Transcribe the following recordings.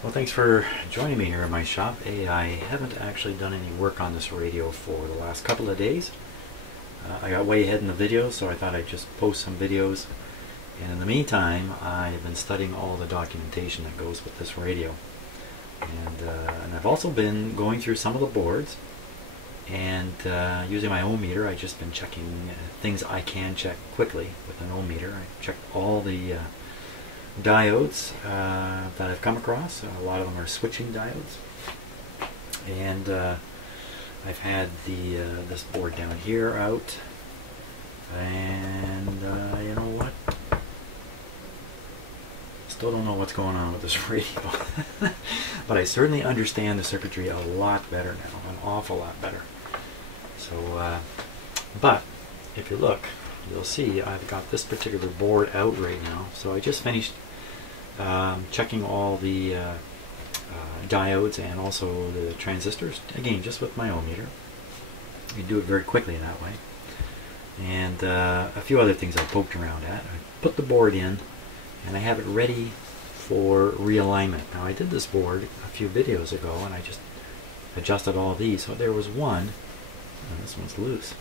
Well, thanks for joining me here in my shop. I haven't actually done any work on this radio for the last couple of days. I got way ahead in the video, so I thought I'd just post some videos. And in the meantime, I've been studying all the documentation that goes with this radio. And I've also been going through some of the boards and using my ohm meter. I've just been checking things I can check quickly with an ohm meter. I checked all the diodes that I've come across. A lot of them are switching diodes. And I've had this board down here out. And you know what? Still don't know what's going on with this radio. But I certainly understand the circuitry a lot better now, an awful lot better. So, but if you look, you'll see I've got this particular board out right now. So I just finished checking all the diodes and also the transistors, again just with my ohm meter. You do it very quickly that way. And a few other things I poked around at. I put the board in and I have it ready for realignment. Now I did this board a few videos ago and I just adjusted all these. So there was one, and this one's loose.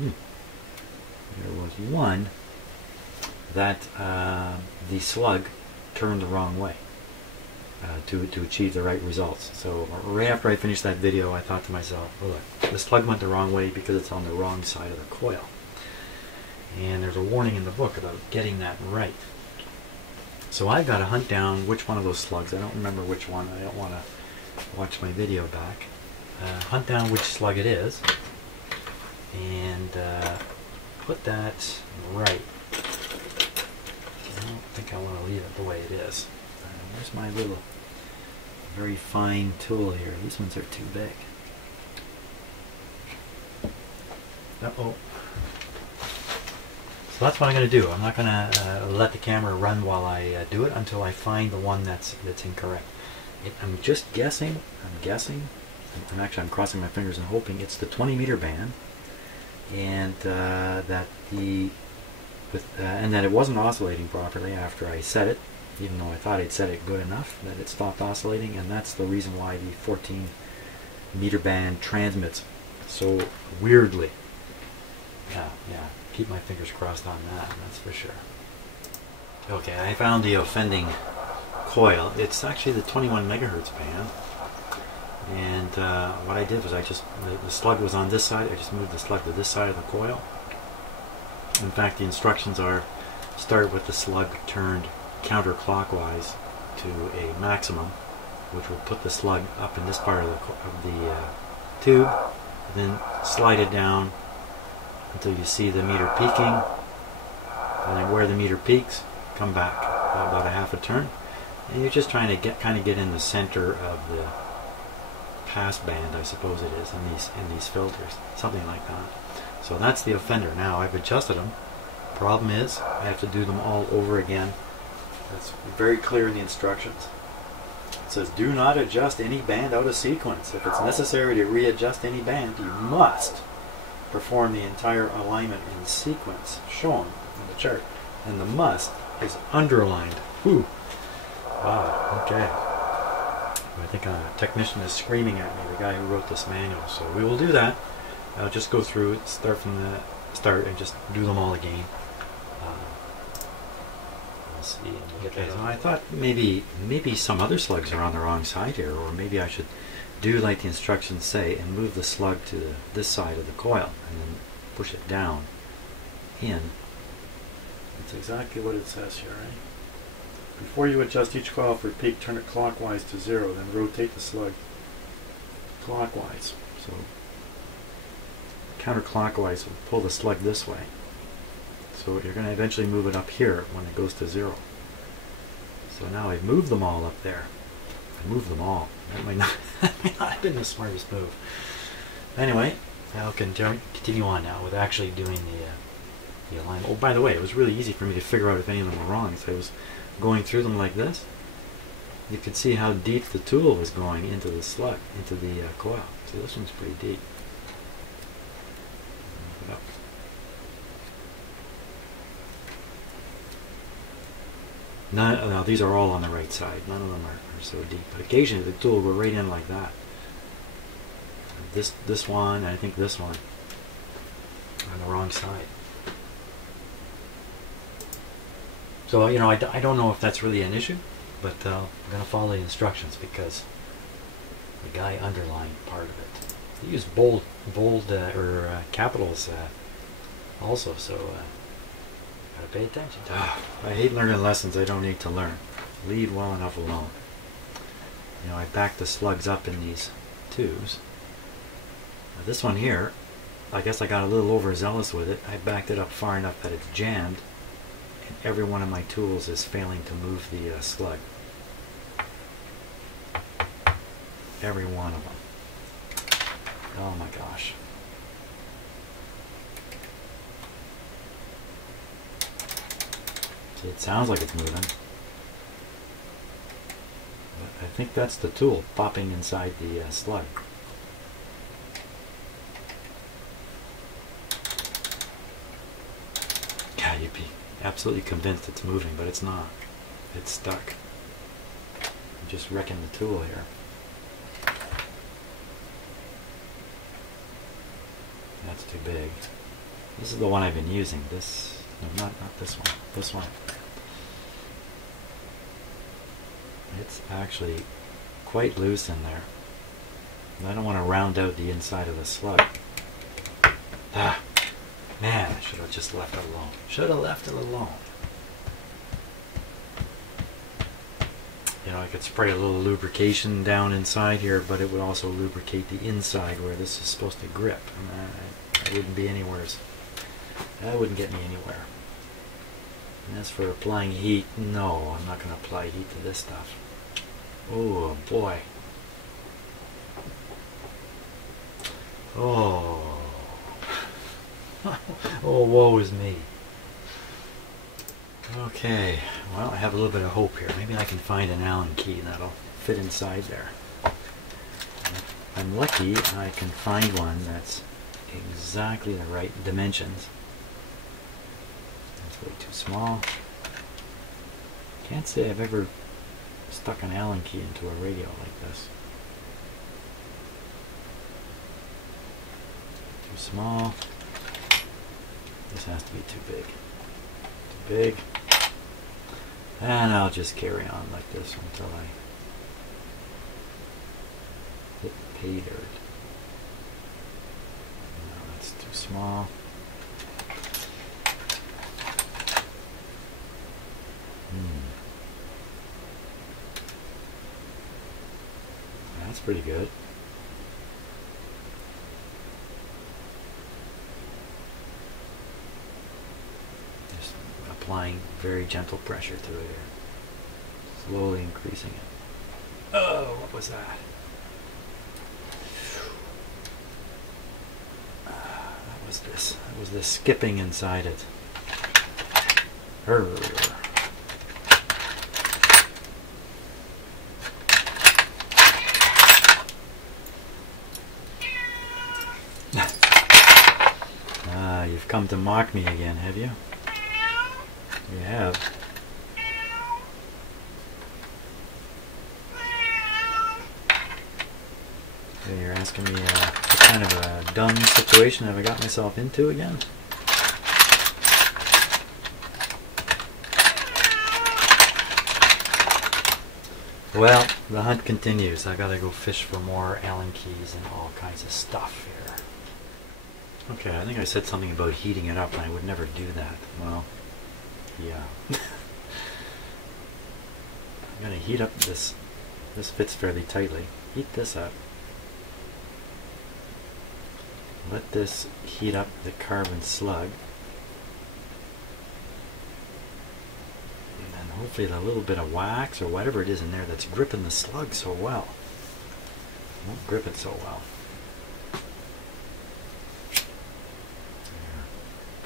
There was one that the slug turned the wrong way to achieve the right results. So right after I finished that video, I thought to myself, oh, look, the slug went the wrong way because it's on the wrong side of the coil. And there's a warning in the book about getting that right. So I've got to hunt down which one of those slugs. I don't remember which one. I don't want to watch my video back. Hunt down which slug it is and put that right. I don't think I want to leave it the way it is. Where's my little very fine tool here? These ones are too big. Uh-oh. So that's what I'm going to do. I'm not going to let the camera run while I do it until I find the one that's incorrect. I'm just guessing. I'm crossing my fingers and hoping it's the 20 meter band, and that and that it wasn't oscillating properly after I set it, even though I thought I'd set it good enough that it stopped oscillating, and that's the reason why the 14 meter band transmits so weirdly. Yeah. Keep my fingers crossed on that's for sure. Okay, I found the offending coil. It's actually the 21 megahertz band. And what I did was the slug was on this side. I just moved the slug to this side of the coil. In fact, the instructions are start with the slug turned counterclockwise to a maximum, which will put the slug up in this part of the tube, then slide it down until you see the meter peaking, and then where the meter peaks, come back about a half a turn, and you're just trying to kind of get in the center of the pass band, I suppose it is, in these filters, something like that. So that's the offender. Now I've adjusted them. Problem is, I have to do them all over again. That's very clear in the instructions. It says, do not adjust any band out of sequence. If it's necessary to readjust any band, you must perform the entire alignment in sequence shown in the chart. And the must is underlined. Whew. Wow, okay. I think a technician is screaming at me, the guy who wrote this manual. So we will do that. I'll just go through it, start from the start, and just do them all again. Let's see. Okay, so I thought maybe some other slugs are on the wrong side here, or maybe I should do like the instructions say and move the slug to this side of the coil and then push it down in. That's exactly what it says here, right? Before you adjust each coil for peak, turn it clockwise to 0, then rotate the slug clockwise. So counterclockwise will pull the slug this way. So you're going to eventually move it up here when it goes to 0. So now I've moved them all up there. I moved them all. That might not have been the smartest move. Anyway, I'll continue on now with actually doing the alignment. Oh, by the way, it was really easy for me to figure out if any of them were wrong. So I was going through them like this. You could see how deep the tool was going into the slug, into the coil. So this one's pretty deep. None, no, these are all on the right side. None of them are so deep. But occasionally the tool will go right in like that. This one, and I think this one, on the wrong side. So, you know, I don't know if that's really an issue, but I'm going to follow the instructions because the guy underlined part of it. He used bold or capitals also, so gotta pay attention. I hate learning lessons I don't need to learn. Leave well enough alone. You know, I backed the slugs up in these tubes. Now this one here, I guess I got a little overzealous with it. I backed it up far enough that it's jammed, and every one of my tools is failing to move the slug. Every one of them. Oh my gosh. See, it sounds like it's moving. But I think that's the tool popping inside the slug. Yeah, you'd be absolutely convinced it's moving, but it's not. It's stuck. I'm just wrecking the tool here. That's too big. This is the one I've been using. This, no, not this one. This one. It's actually quite loose in there. And I don't want to round out the inside of the slug. Ah, man, I should have just left it alone. Should have left it alone. You know, I could spray a little lubrication down inside here, but it would also lubricate the inside where this is supposed to grip. That wouldn't be anywhere. That wouldn't get me anywhere. And as for applying heat, no, I'm not going to apply heat to this stuff. Oh boy. Oh. Oh, woe is me. Okay, well, I have a little bit of hope here. Maybe I can find an Allen key that'll fit inside there. If I'm lucky, I can find one that's exactly the right dimensions. That's way too small. Can't say I've ever stuck an Allen key into a radio like this. Too small. This has to be too big. Too big. And I'll just carry on like this until I hit pay dirt. No, that's too small. That's pretty good. Just applying very gentle pressure to it here. Slowly increasing it. Oh, what was that? That was this. That was the skipping inside it. You've come to mock me again, have you? You have. So you're asking me what kind of a dumb situation have I got myself into again? Well, the hunt continues. I gotta go fish for more Allen keys and all kinds of stuff here. Okay, I think I said something about heating it up, and I would never do that. Well, yeah. I'm gonna heat up this. This fits fairly tightly. Heat this up. Let this heat up the carbon slug. And then hopefully the little bit of wax or whatever it is in there that's gripping the slug so well won't grip it so well.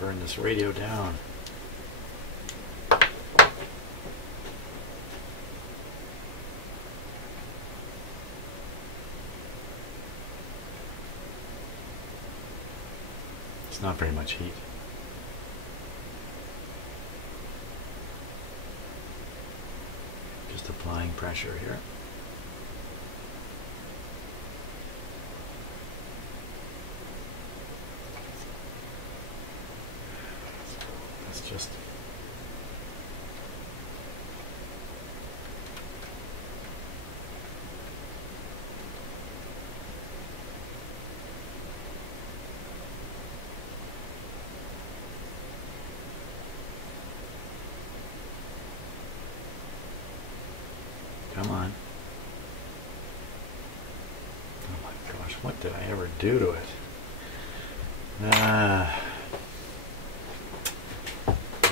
Burn this radio down. It's not very much heat. Just applying pressure here. Let's just come on. Oh my gosh, what did I ever do to it?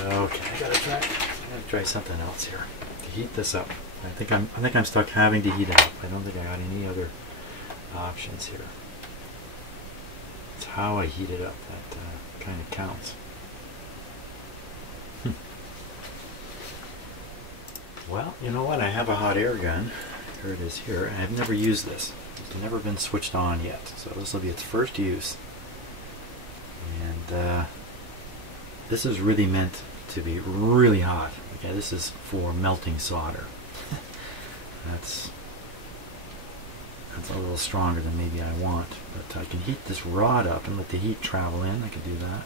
Okay, I gotta try something else here to heat this up. I think I'm stuck having to heat it up. I don't think I got any other options here. It's how I heat it up that kind of counts. Well, you know what? I have a hot air gun. Here it is here. I've never used this. It's never been switched on yet. So this will be its first use. And this is really meant to be really hot. Okay, this is for melting solder. That's a little stronger than maybe I want. But I can heat this rod up and let the heat travel in. I can do that.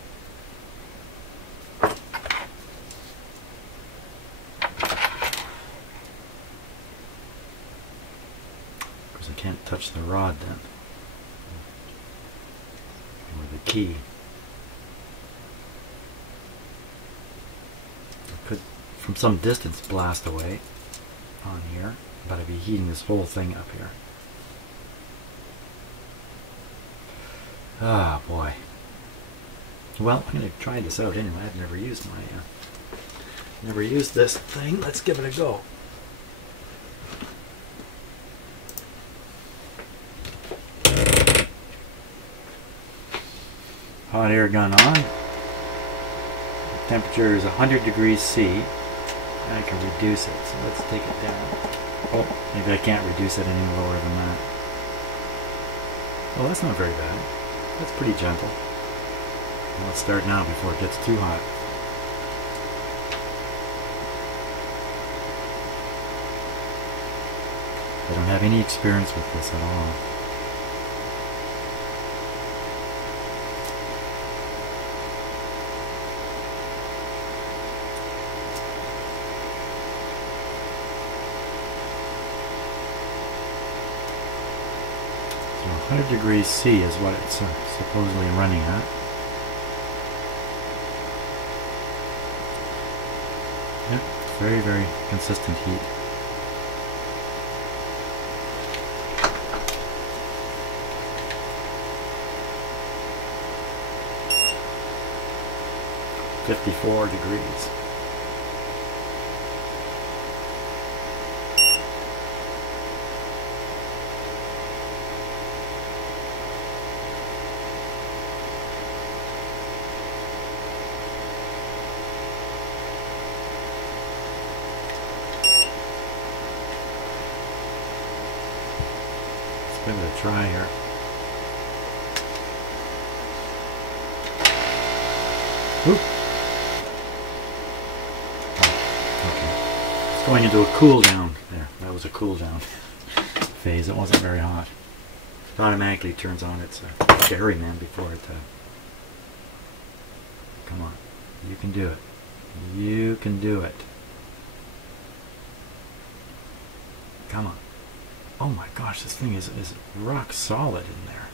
I can't touch the rod then, or the key. I could, from some distance, blast away on here, but I'd be heating this whole thing up here. Ah, boy. Well, I'm going to try this out anyway. I've never used never used this thing. Let's give it a go. Hot air gun on. The temperature is 100 degrees C. I can reduce it, so let's take it down. Oh, maybe I can't reduce it any lower than that. Well, that's not very bad. That's pretty gentle. Well, let's start now before it gets too hot. I don't have any experience with this at all. So 100 degrees C is what it's supposedly running at. Yep, very, very consistent heat. .54 degrees. Let's give it a try here. Oop. Going into a cool down. There, that was a cool down phase. It wasn't very hot. It automatically turns on its dairyman before it. Come on, you can do it. You can do it. Come on. Oh my gosh, this thing is rock solid in there.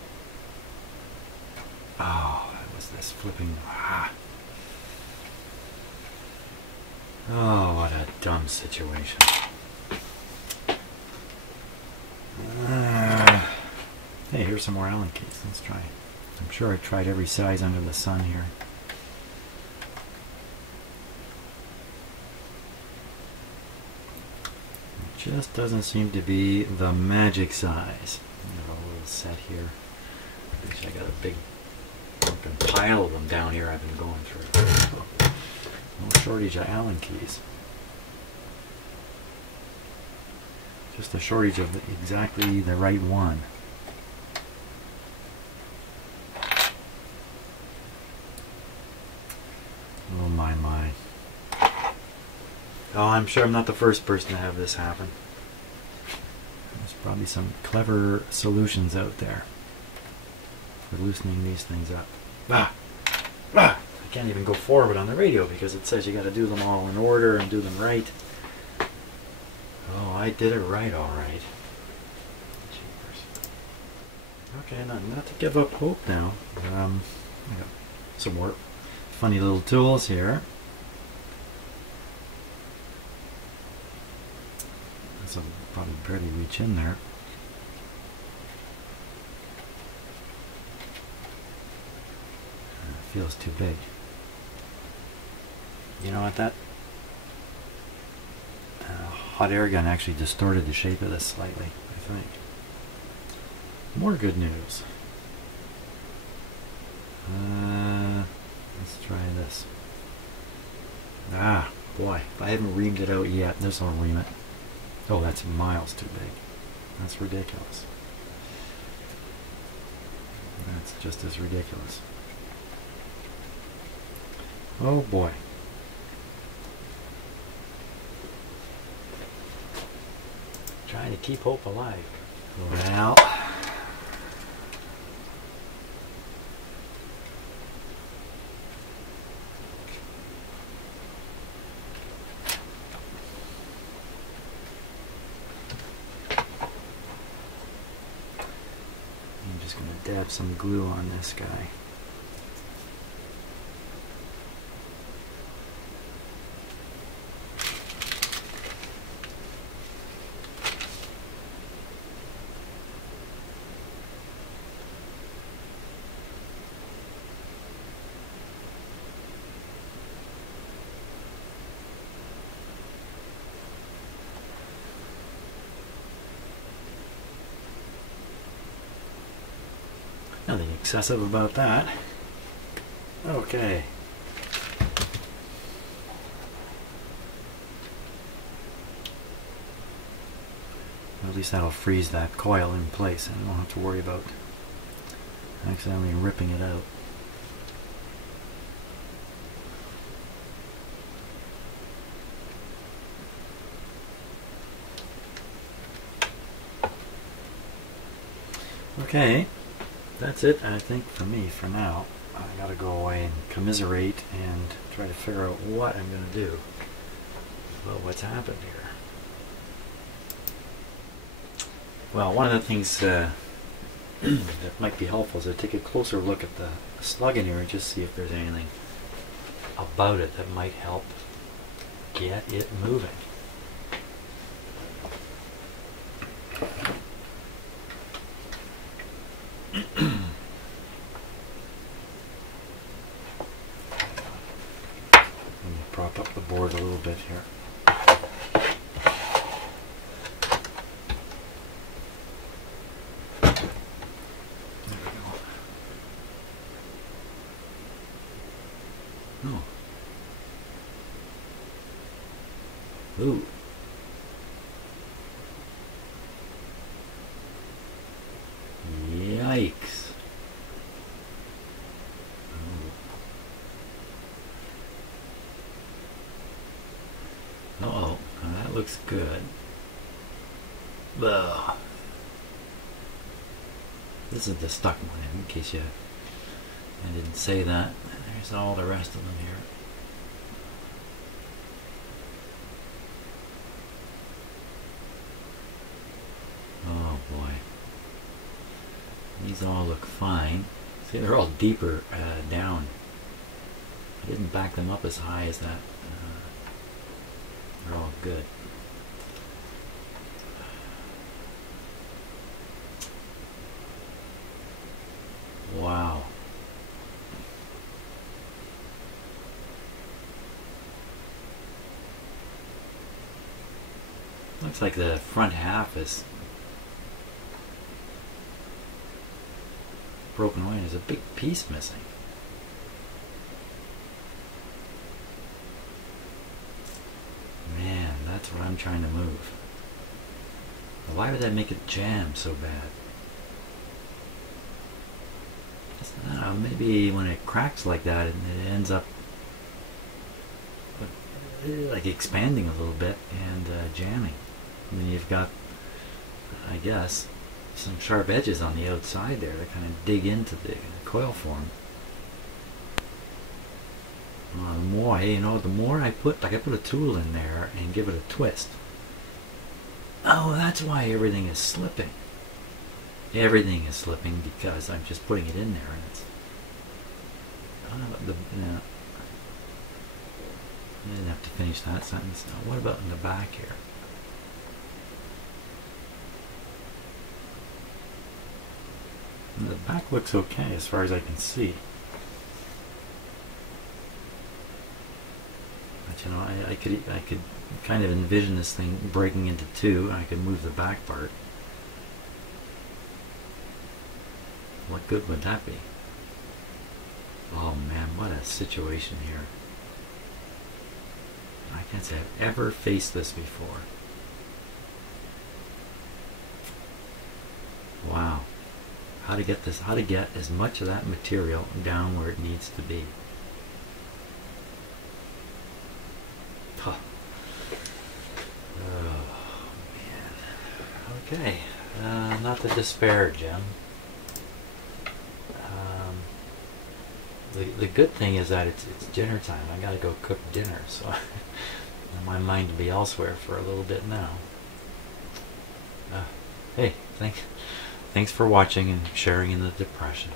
Oh, that was this flipping. Oh, what a dumb situation. Hey, here's some more Allen keys. Let's try. I'm sure I tried every size under the sun here. It just doesn't seem to be the magic size. I have a little set here. I got a big fucking pile of them down here I've been going through. No shortage of Allen keys. Just a shortage of exactly the right one. Oh my. Oh, I'm sure I'm not the first person to have this happen. There's probably some clever solutions out there for loosening these things up. Ah! Ah! I can't even go forward on the radio because it says you got to do them all in order and do them right. Oh, I did it right, all right. Jeepers. Okay, not to give up hope now. I got some more funny little tools here. So I'll probably barely reach in there. It feels too big. You know what, that hot air gun actually distorted the shape of this slightly, I think. More good news. Let's try this. Ah, boy, I haven't reamed it out yet. This will ream it. Oh, that's miles too big. That's ridiculous. That's just as ridiculous. Oh boy. Trying to keep hope alive. Well, I'm just going to dab some glue on this guy. Nothing excessive about that. Okay. At least that'll freeze that coil in place and I don't have to worry about accidentally ripping it out. Okay. That's it, I think, for me for now. I gotta go away and commiserate and try to figure out what I'm gonna do about what's happened here. Well, one of the things that might be helpful is to take a closer look at the slug in here and just see if there's anything about it that might help get it moving. Prop up the board a little bit here. There we go. Oh. Ooh. Yikes. Uh-oh, now that looks good. Ugh. This is the stuck one, in case I didn't say that. There's all the rest of them here. Oh boy. These all look fine. See, they're all deeper down. I didn't back them up as high as that. They're all good. Wow. Looks like the front half is broken away. There's a big piece missing. Man, that's what I'm trying to move. Why would that make it jam so bad? I don't know, maybe when it cracks like that, it ends up like expanding a little bit and jamming. And then you've got, I guess, some sharp edges on the outside there to kind of dig into the coil form. The more, hey, you know, the more I put, like I put a tool in there and give it a twist. Oh, that's why everything is slipping. Everything is slipping because I'm just putting it in there, and it's. I didn't have to finish that sentence. Now, what about in the back here? And the back looks okay as far as I can see. But you know, I could kind of envision this thing breaking into two, and I could move the back part. What good would that be? Oh man, what a situation here. I can't say I've ever faced this before. Wow. How to get as much of that material down where it needs to be. Huh. Oh man. Okay. Not to despair, Jim. The good thing is that it's dinner time. I gotta go cook dinner, so my mind will be elsewhere for a little bit now. Hey, thanks for watching and sharing in the depression.